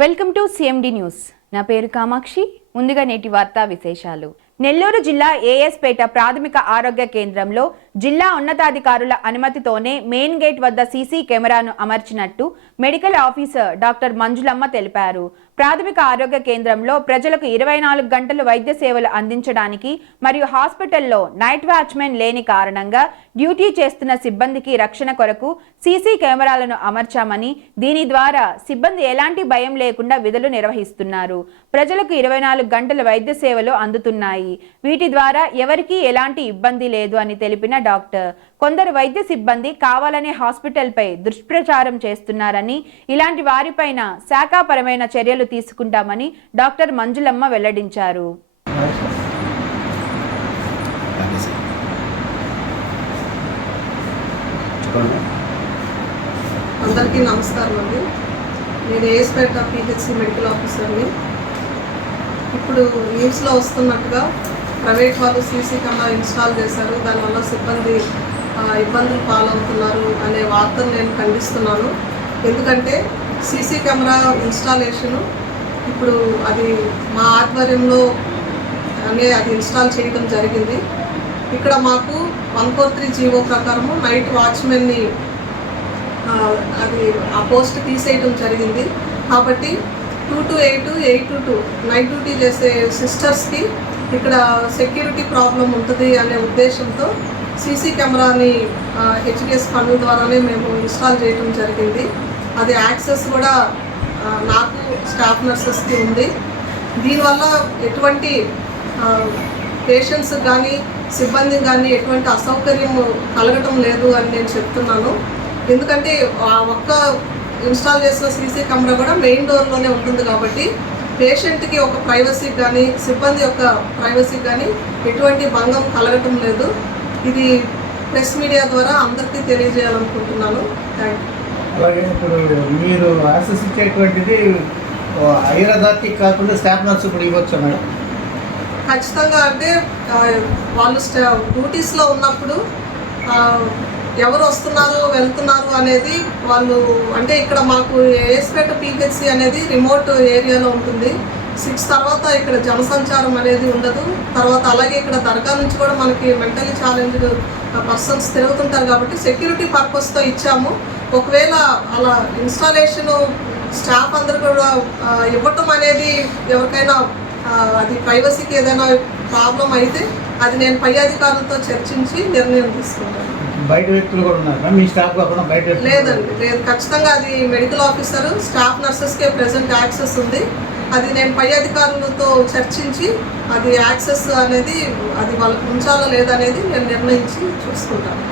Welcome to CMD news నా పేరు కామాక్షి. ముందుగా నేటి వార్తా విశేషాలు. నెల్లూరు జిల్లా ఏఎస్పేట ప్రాథమిక ఆరోగ్య కేంద్రంలో జిల్లా ఉన్నతాధికారుల అనుమతితోనే మెయిన్ గేట్ వద్ద సీసీ కెమెరాను అమర్చినట్టు మెడికల్ ఆఫీసర్ డాక్టర్ మంజులమ్మ తెలిపారు. ప్రాథమిక ఆరోగ్య కేంద్రంలో ప్రజలకు ఇరవై నాలుగు గంటలు వైద్య సేవలు అందించడానికి మరియు హాస్పిటల్లో నైట్ వాచ్మెన్ లేని కారణంగా డ్యూటీ చేస్తున్న సిబ్బందికి రక్షణ కొరకు సీసీ కెమెరాలను అమర్చామని దీని ద్వారా సిబ్బంది ఎలాంటి భయం లేకుండా విధులు నిర్వహిస్తున్నారు. ప్రజలకు ఇరవై నాలుగు గంటల వైద్య సేవలు అందుతున్నాయి. వీటి ద్వారా ఎవరికీ ఎలాంటి ఇబ్బంది లేదు అని తెలిపిన డాక్టర్. కొందరు వైద్య సిబ్బంది కావాలనే హాస్పిటల్పై దుష్ప్రచారం చేస్తున్నారని ఇలాంటి వారిపైన శాఖాపరమైన చర్యలు తీసుకుంటామని డాక్టర్ మంజులమ్మ వెల్లడించారు. అందరికీ నమస్కారం అండి. నేను ఏఎస్పేట పిహెచ్సి మెడికల్ ఆఫీసర్ని ఇప్పుడు న్యూస్లో వస్తున్నట్టుగా ప్రైవేట్ వాళ్ళు సీసీ కెమెరా ఇన్స్టాల్ చేశారు. దానివల్ల సిబ్బంది ఇబ్బందులు పాలవుతున్నారు అనే వార్తను నేను ఖండిస్తున్నాను. ఎందుకంటే సీసీ కెమెరా ఇన్స్టాలేషను. ఇప్పుడు అది మా ఆధ్వర్యంలో అనే అది ఇన్స్టాల్ చేయడం జరిగింది. ఇక్కడ మాకు వన్ ఫోర్ త్రీ జీవో ప్రకారము నైట్ వాచ్మెన్ని అది ఆ పోస్ట్ తీసేయడం జరిగింది. కాబట్టి two two eight eight two two night duty చేసే సిస్టర్స్కి ఇక్కడ సెక్యూరిటీ ప్రాబ్లం ఉంటుంది అనే ఉద్దేశంతో సీసీ కెమెరాని హెచ్డిఎస్ ఫండ్ ద్వారానే మేము ఇన్స్టాల్ చేయడం జరిగింది. అది యాక్సెస్ కూడా నాకు స్టాఫ్ నర్సెస్కి ఉంది. దీనివల్ల ఎటువంటి పేషెంట్స్ కానీ సిబ్బంది కానీ ఎటువంటి అసౌకర్యం కలగటం లేదు అని నేను చెప్తున్నాను. ఎందుకంటే ఆ ఒక్క ఇన్స్టాల్ చేసిన సీసీ కెమెరా కూడా మెయిన్ డోర్లోనే ఉంటుంది కాబట్టి పేషెంట్కి ఒక ప్రైవసీకి కానీ సిబ్బంది యొక్క ప్రైవసీకి కానీ ఎటువంటి భంగం కలగటం లేదు. ఇది ప్రెస్ మీడియా ద్వారా అందరికీ తెలియజేయాలనుకుంటున్నాను. థ్యాంక్ యూ అలాగే ఇప్పుడు మీరు యాక్సెస్ ఇచ్చేటువంటిది హైయర్ అథారిటీ కాకుండా స్టాఫ్ నర్స్ కూడా ఇవ్వచ్చు మేడం? ఖచ్చితంగా అంటే వాళ్ళు స్టా డ్యూటీస్లో ఉన్నప్పుడు ఎవరు వస్తున్నారు వెళ్తున్నారు అనేది వాళ్ళు అంటే ఇక్కడ మాకు ఏస్పేట పీహెచ్సి అనేది రిమోట్ ఏరియాలో ఉంటుంది. సిక్స్ తర్వాత ఇక్కడ జనసంచారం అనేది ఉండదు. తర్వాత అలాగే ఇక్కడ దర్గా నుంచి కూడా మనకి మెంటలీ ఛాలెంజ్డ్ పర్సన్స్ తిరుగుతుంటారు కాబట్టి సెక్యూరిటీ పర్పస్తో ఇచ్చాము. ఒకవేళ అలా ఇన్స్టాలేషన్ స్టాఫ్ అందరు కూడా ఇవ్వటం అనేది ఎవరికైనా అది ప్రైవసీకి ఏదైనా ప్రాబ్లం అయితే అది నేను పై అధికారులతో చర్చించి నిర్ణయం తీసుకుంటాను. బయట వ్యక్తులు కూడా ఉన్నారు. మీ స్టాఫ్ కాకుండా బయట లేదండి లేదు. ఖచ్చితంగా అది మెడికల్ ఆఫీసర్ స్టాఫ్ నర్సెస్కే ప్రెసెంట్ యాక్సెస్ ఉంది. అది నేను పై అధికారులతో చర్చించి అది యాక్సెస్ అనేది అది వాళ్ళకి ఉంచాలా లేదనేది నేను నిర్ణయించి చూసుకుంటాను.